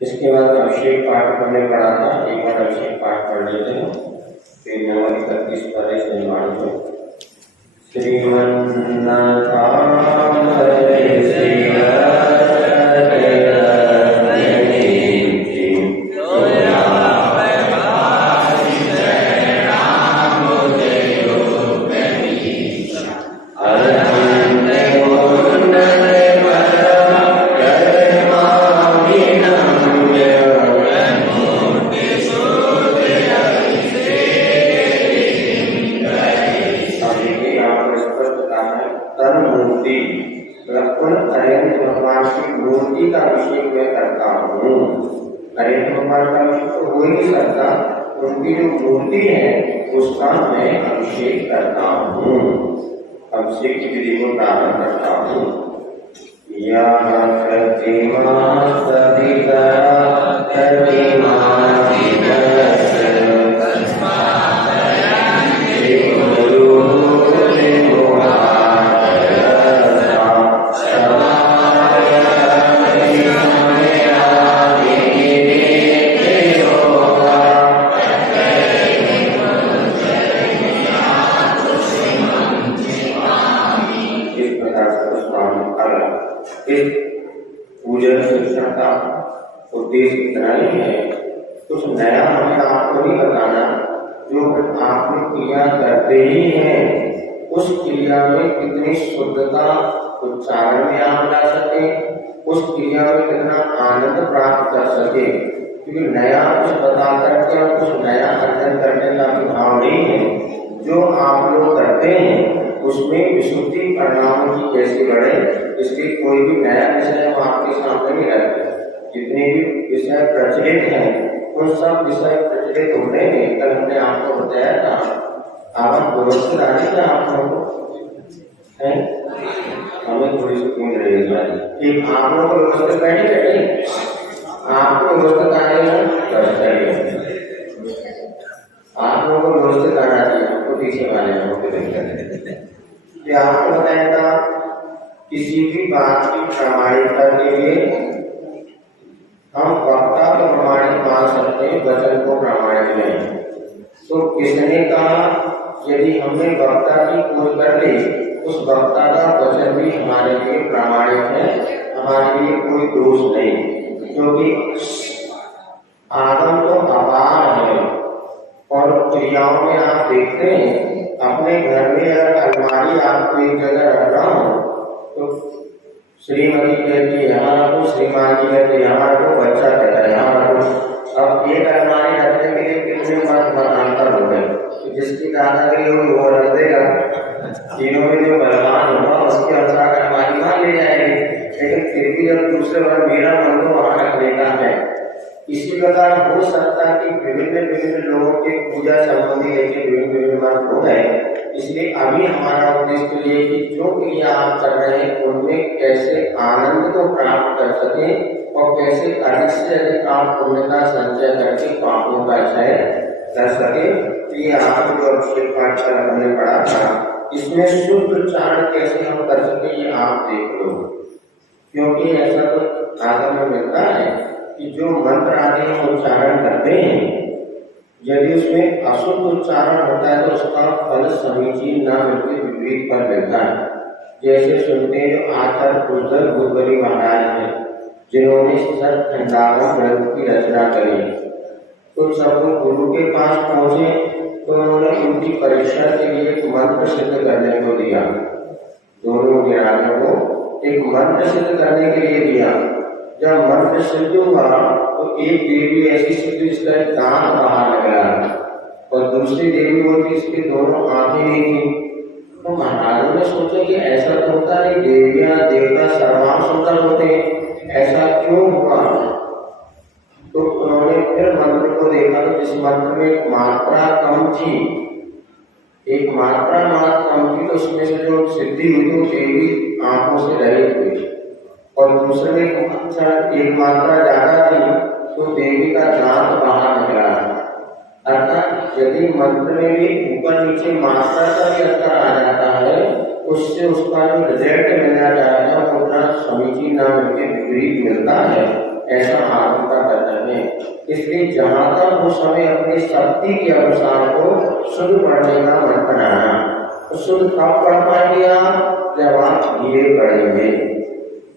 इसके बाद अभिषेक पाठ हमने पढ़ा था, एक बार अभिषेक पाठ पढ़ लेते हैं। पेज नंबर 31 पर इस निर्माण में भगवान की मूर्ति का अभिषेक मैं करता हूँ। नरेंद्र भगवान का अभिषेक तो हो ही नहीं सकता, उनकी जो मूर्ति है उसका मैं अभिषेक करता हूँ। अभिषेक की विधि को प्रारंभ करता हूँ। पूजन शिक्षण का उद्देश्य इतना ही है, कुछ नया हमें आपको नहीं बताना। जो आप क्रिया करते ही हैं उस क्रिया में कितनी शुद्धता उच्चारण में आप ला सके, उस क्रिया में कितना आनंद प्राप्त कर सके। क्योंकि नया कुछ बता करके और कुछ नया अध्ययन करने का भी भाव नहीं है। जो आप लोग करते हैं उसमें विशुद्धि परिणामों की कैसे बढ़े, इसलिए कोई भी नया विषय हम आपके सामने नहीं रखते। जितने भी विषय प्रचलित हैं उन सब विषय प्रचलित होने में कल हमने आपको बताया था। आवाज व्यवस्थित आने का आप लोगों को हमें थोड़ी सी कमी रहेगी कि आप लोग को व्यवस्थित बैठे आपको व्यवस्थित आएगा, आप लोगों को व्यवस्थित आना चाहिए। आपको पीछे वाले लोगों को देखकर आपको बताएगा किसी भी बात की प्रामाणिकता के लिए हम वक्ता को प्रमाणित मान सकते हैं, वचन को प्रमाणित नहीं। तो किसने कहा यदि हमने वक्ता की खोज कर ली उस वक्ता का वचन भी हमारे लिए प्रामाणिक है, हमारे लिए कोई दोष नहीं। क्योंकि आगम तो अपार है और क्रियाओं में आप देखते हैं अपने घर में अगर अलमारी आपको एक जगह रख रहा हूँ तो श्रीमती कहती है यहाँ रखो, श्रीमान जी कहते हैं यहाँ रखो, बच्चा कहता है यहाँ रखो। अब एक अलमारी रखने के लिए कितने अंतर हो गए, जिसकी दादागिरी होगी वो रख देगा, तीनों में जो बलवान होगा उसके अनुसार अलमारी मान ले जाएगी। लेकिन फिर भी जब दूसरे बार मेरा मन तो वहां रखने का है। इसी प्रकार हो सकता है कि विभिन्न लोगों के पूजा संबंधी लेके विभिन्न मन हो गए। इसलिए अभी हमारा उद्देश्य ये कि जो क्रिया आप कर रहे हैं उनमें कैसे आनंद को प्राप्त कर सके और कैसे अधिक से अधिक आप पुण्य का संचय करके पापों का क्षय कर सके। ये आपको जो अभिषेक पाठशाला हमने पढ़ा था इसमें शुद्ध उच्चारण कैसे हम कर सके ये आप देख लो। क्योंकि ऐसा तो आगम में मिलता है कि जो मंत्र आदि हम उच्चारण करते हैं यदि उसमें अशुद्ध उच्चारण होता है तो उसका फल समीचीन न मिलकर विपरीत फल मिलता है। जैसे सुनते हैं जो आचार्य पुष्कर भूतबली महाराज हैं जिन्होंने खंडागम ग्रंथ की रचना करी, तो सब लोग गुरु के पास पहुंचे तो उन्होंने उनकी परीक्षा के लिए एक मंत्र सिद्ध करने को दिया। दोनों ज्ञानियों को एक मंत्र सिद्ध करने के लिए दिया। जब मंत्र सिद्ध हुआ तो एक देवी ऐसी सिद्ध जिसका दांत बाहर निकला और दूसरी देवी बोलती इसकी दोनों आंखें नहीं थी। तो महाराजों ने सोचा कि ऐसा तो होता नहीं, देवियां देवता सर्वांग सुंदर होते हैं, ऐसा क्यों हुआ। तो उन्होंने फिर मंत्र को देखा तो जिस मंत्र में एक मात्रा कम थी, एक मात्रा कम थी तो उसमें से जो सिद्धि हुई तो देवी आंखों से रहित हुई और दूसरे एक मात्रा ज्यादा थी तो देवी का दांत बाहर निकला। अर्थात यदि मंत्र में भी ऊपर नीचे मात्रा का भी अंतर आ जाता है उससे उसका जो रिजल्ट मिलना चाहता है उतना समीचीन न मिलकर विपरीत मिलता है। ऐसा आपका इसलिए जहाँ तक उस समय अपनी शक्ति के अनुसार को शुद्ध पढ़ने का मन बनाना। तो शुद्ध कब पढ़ पाएंगे आप? जब आप धीरे पढ़ेंगे।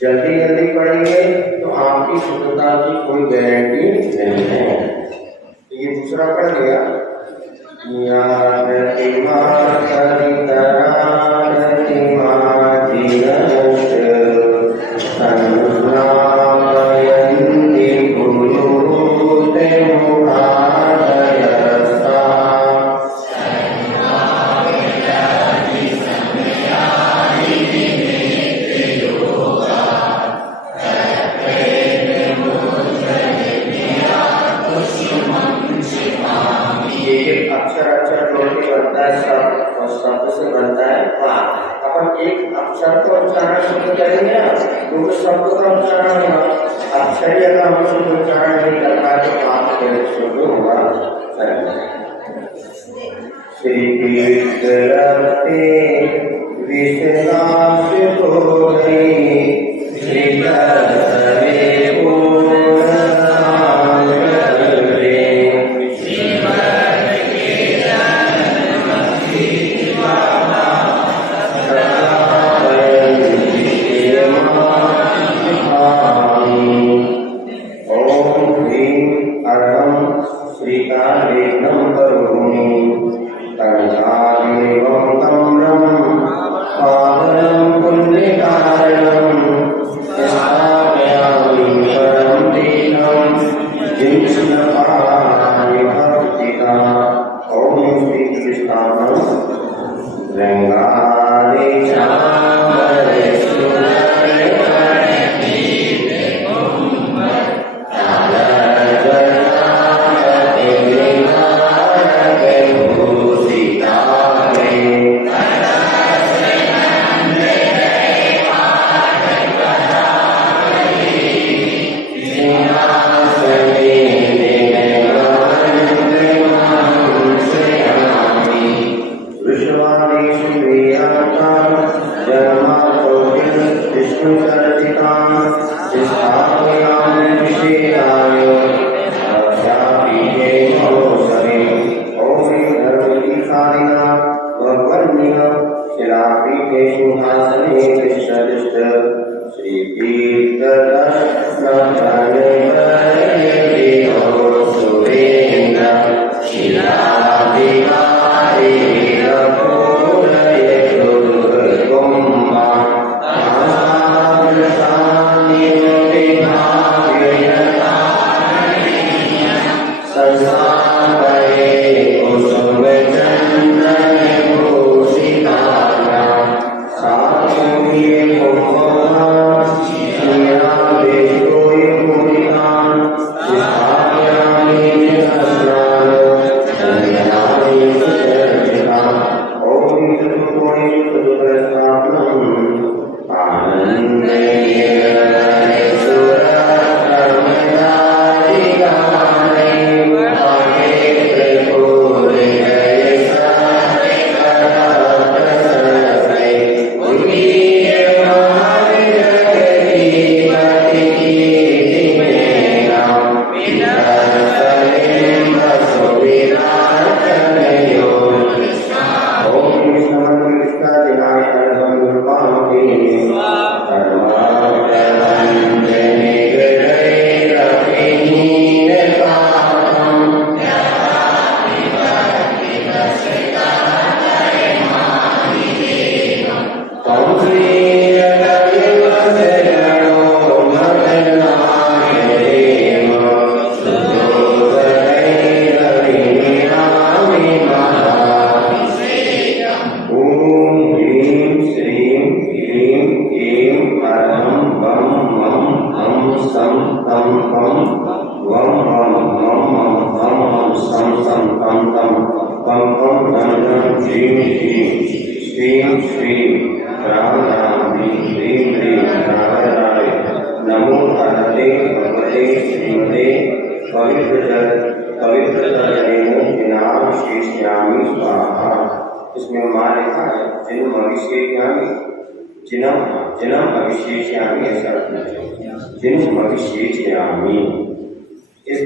जल्दी जल्दी पढ़ेंगे तो आपकी शुद्धता की कोई गारंटी नहीं है। ये दूसरा पढ़ लिया। शब्द से बनता है पाठ। अपन एक अक्षर का उच्चारण शुद्ध करेंगे तो उस शब्द का उच्चारण होगा। अक्षर अगर हम शुद्ध उच्चारण नहीं कर पाए तो पाठ शुद्ध होगा। श्री कीर्तनते विश्वास हो गई श्री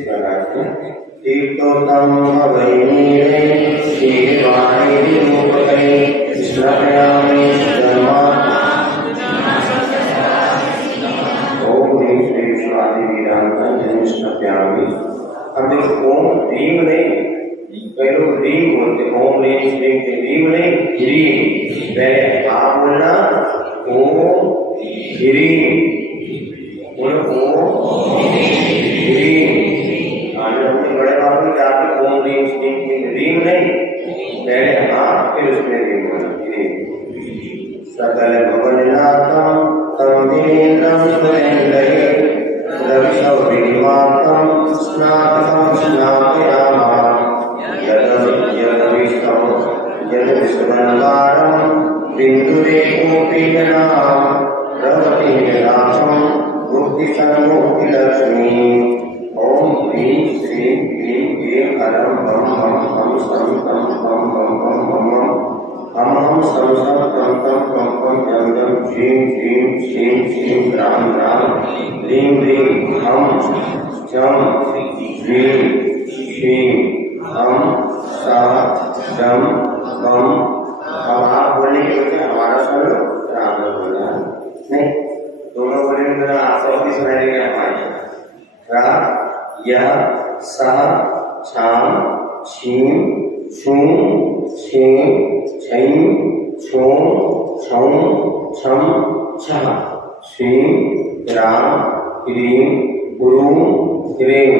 प्रकार से तीर्थोत्तम भवैनीरे श्रीवाणी विमुक्तये स्मृत्यामि धर्मा ओम ह्रीं श्री विश्वादि वीरांता स्मृत्यामि। अब देखो ओम ह्रीं नहीं, पहले ह्रीं बोलते, ओम ह्रीं श्री ह्रीं नहीं, ह्रीं पहले आप बोलना ओम ह्रीं, बोलो ओम ह्रीं। आगे अपने बड़े बाबू में जाके ओम ह्रीं श्री ह्रीं नहीं, पहले आप फिर उसमें ह्रीं बोलना ह्रीं। सकल भवननाथं तं दिनेन्द्रं सुरेन्द्रये रविशौरिमातं स्नातं स्नापयामः यदविष्टं यदविष्टमन्वारं बिन्दुरेकोऽपि जनां रवति निराशं मुक्तिसन्मुक्तिलक्ष्मी। ओम ह्रीं श्रीं क्लीं ऐं हरं बं बं बं सं तं बं बं बं बं बं हम सं सं तं तं पं पं यं यं श्रीं श्रीं श्रीं श्रीं ग्रां ग्रां ह्रीं ह्रीं हम चं ह्रीं श्रीं हम सा जम बम। अब आप बोलने के बजाय हमारा सुनो, आपने बोला नहीं, दोनों बोलेंगे तो आप सबकी सुनाई देंगे हमारी। रा या सा छाम छीम छूं छें छैं छों छौं छम छः श्रीं राम ह्रीं ह्रूं ह्रीं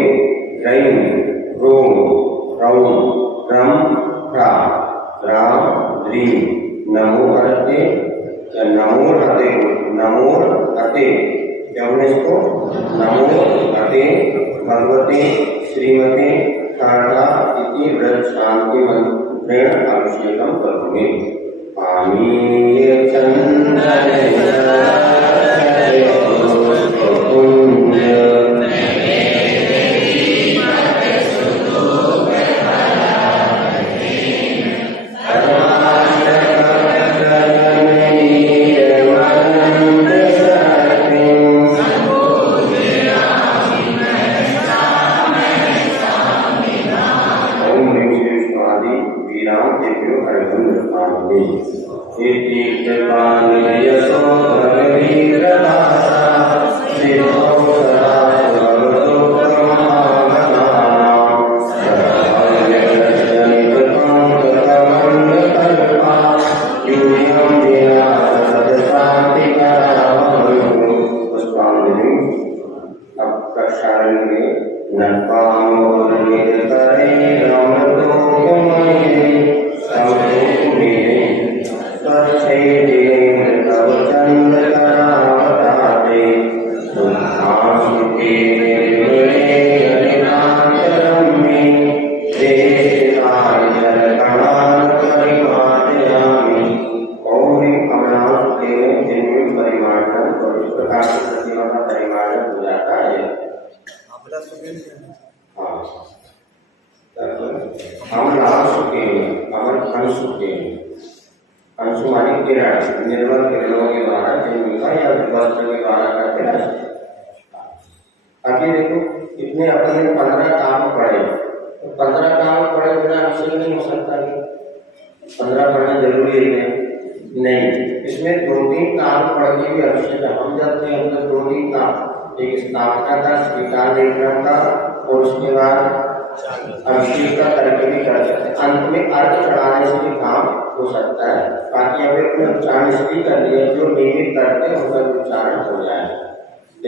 रैं रों रौं रम रा राम ह्रीं नमो हरते या नमो हते, नमो हते क्या बोले इसको, नमो हते भगवते श्रीमते शारदा इति व्रत शांति मंत्रेण अभिषेकं करोमि। पानीय चंदन निर्मल किरणों के द्वारा जन्मिका या वस्त्र के द्वारा करते हैं। अभी देखो इतने अपने 15 काम पढ़े, तो 15 काम पढ़े बिना अभिषेक नहीं हो सकता है। 15 पढ़ना जरूरी है नहीं, इसमें 2-3 काम पढ़ के भी अभिषेक हम जाते हैं। अंदर 2-3 काम, एक स्थापना का स्वीकार देखना था और उसके बाद अभिषेक का करके भी कर सकते हैं। अंत में अर्घ चढ़ाने से भी काम हो सकता है। बाकी अभी अपने उच्चारण इसलिए कर दिया जो नियमित करते हैं उनका उच्चारण हो जाए।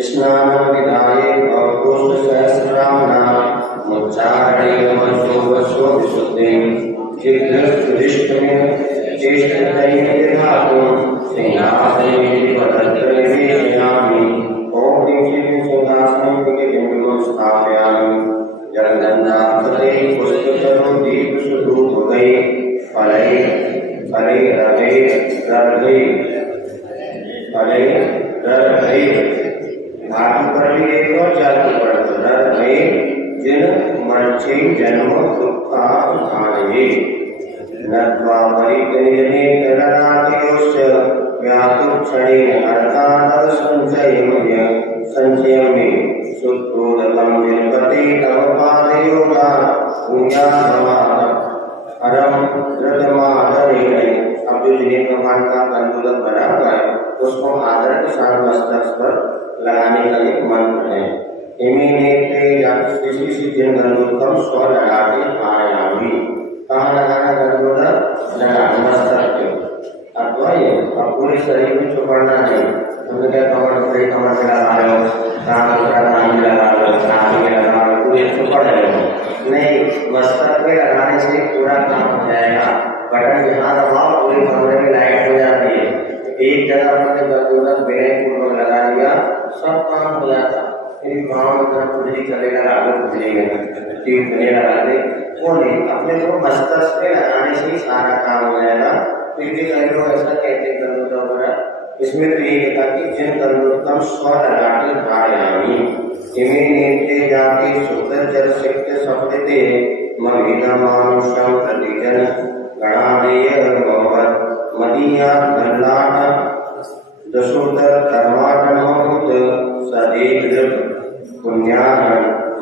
स्नान विधाय भवकोश सहस्रनाम मुच्चारणे मनसो वसो विशुद्धिं चित्तदृष्टमें चेष्टतैः विधातुं सिंहासने विवदत्रयमेयामि। ओम ह्रीं श्रीं सिंहासनं विकिरणं स्थापयामि। जलगन्धाक्षतैः पुष्पचरोदीपसुधूपकैः फलैः धातु पर भी एक और जाति पर जिन मर्चे जन्म दुखा उठाने नत्वा परिकरिणे करणादेश व्याकुक्षणे अर्थात् संचयम्य सुक्रोदकं जनपते तव नेत्रे जाति किसी से दिन गंधोत्तम स्व लगाते आयामी। कहाँ लगाना गंधोत्तम लगाना मस्तक अथवा ये पूरे शरीर में चुपड़ना नहीं। हमने क्या कमर से लगा लो, कान में लगा लो, कान में लगा लो, पूरे चुपड़ रहे हो नहीं। मस्तक में लगाने से पूरा काम हो जाएगा। बटन यहाँ दबाओ पूरे कमरे में लाइट हो जाती है। एक जगह हमने गंधोत्तम पूर्वक लगा दिया सब काम हो जाता। फिर गाँव में खुजली चलेगा आगे खुजलेगा ट्यूब में लगा दे वो नहीं। अपने को मस्तक पे लगाने से ही सारा काम हो जाएगा। फिर भी कई लोग ऐसा कहते गंधोत्तम वगैरह, इसमें तो ये लिखा कि जिन गंधोत्तम स्व लगाते धारयामी इमे नेत्रे जाति शुद्ध जल सिक्त सप्तते मविदा मानुषम प्रतिजन गणादेय भवत मदीया धनलाट दशोत्तर धर्माधर्मभूत सदेव पुण्यान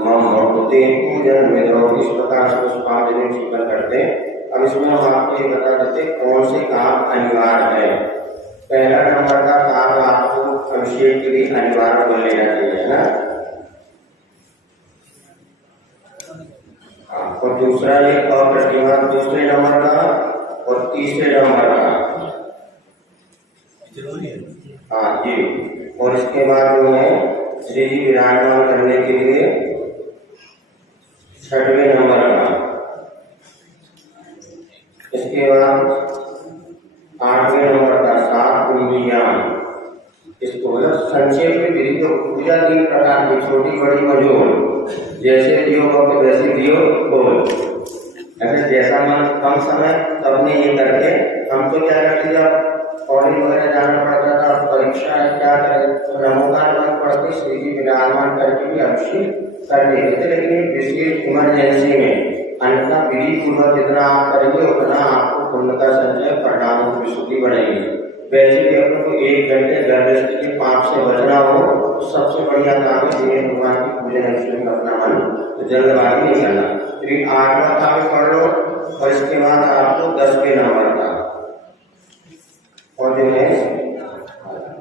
मम भक्ति पूजन विद्रोह। इस प्रकार से उस 5 दिन स्वीकार करते। अब इसमें हम आपको ये बता देते कौन से काम अनिवार्य है। पहला नंबर का काम आपको अभिषेक के लिए अनिवार्य कर लेना चाहिए ना। और दूसरा ये अप्रतिमा दूसरे नंबर का और तीसरे नंबर का हाँ जी। और इसके बाद जो है श्री जी विराजमान करने के लिए 6वें नंबर का। इसके बाद 8वें नंबर का 7 कुंभियान। इसको मतलब संक्षेप में विधि को पूजा 3 प्रकार की छोटी बड़ी मजोल। जैसे दियो वक्त वैसे दियो बोल। ऐसे जैसा मन कम समय तब ने ये करके हम तो क्या करते जब कॉलेज वगैरह जाना पड़ता था परीक्षा क्या करें तो नमोकार पढ़ते श्री जी विराजमान करके भी अभिषेक कर लेते थे। लेकिन विशेष इमरजेंसी में अन्यथा विधि पूर्वक जितना आप करेंगे उतना आपको पुण्य का संचय परिणामों की विशुद्धि बढ़ेगी। वैसे भी अपने को 1 घंटे गर्भस्थी के पाप से बचना हो तो सबसे बढ़िया काम है जिन्हें भगवान की पूजन अभिषेक अपना मन तो जल्दबाजी नहीं करना। फिर 8वां काम पढ़ लो और इसके बाद आपको 10वें नंबर का और जो है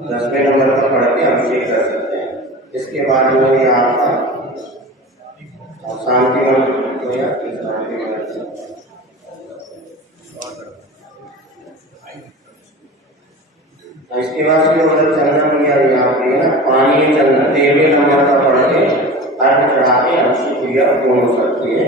10वें नंबर का पढ़ के अभिषेक कर सकते हैं। इसके बाद जो है आपका शांति मंत्र हो या शांति मंत्र। इसके बाद से मतलब चंदन किया जाती है ना पानी में चंदन 13वें नंबर का पढ़ के अर्घ चढ़ा के अभिषेक क्रिया पूर्ण हो सकती है।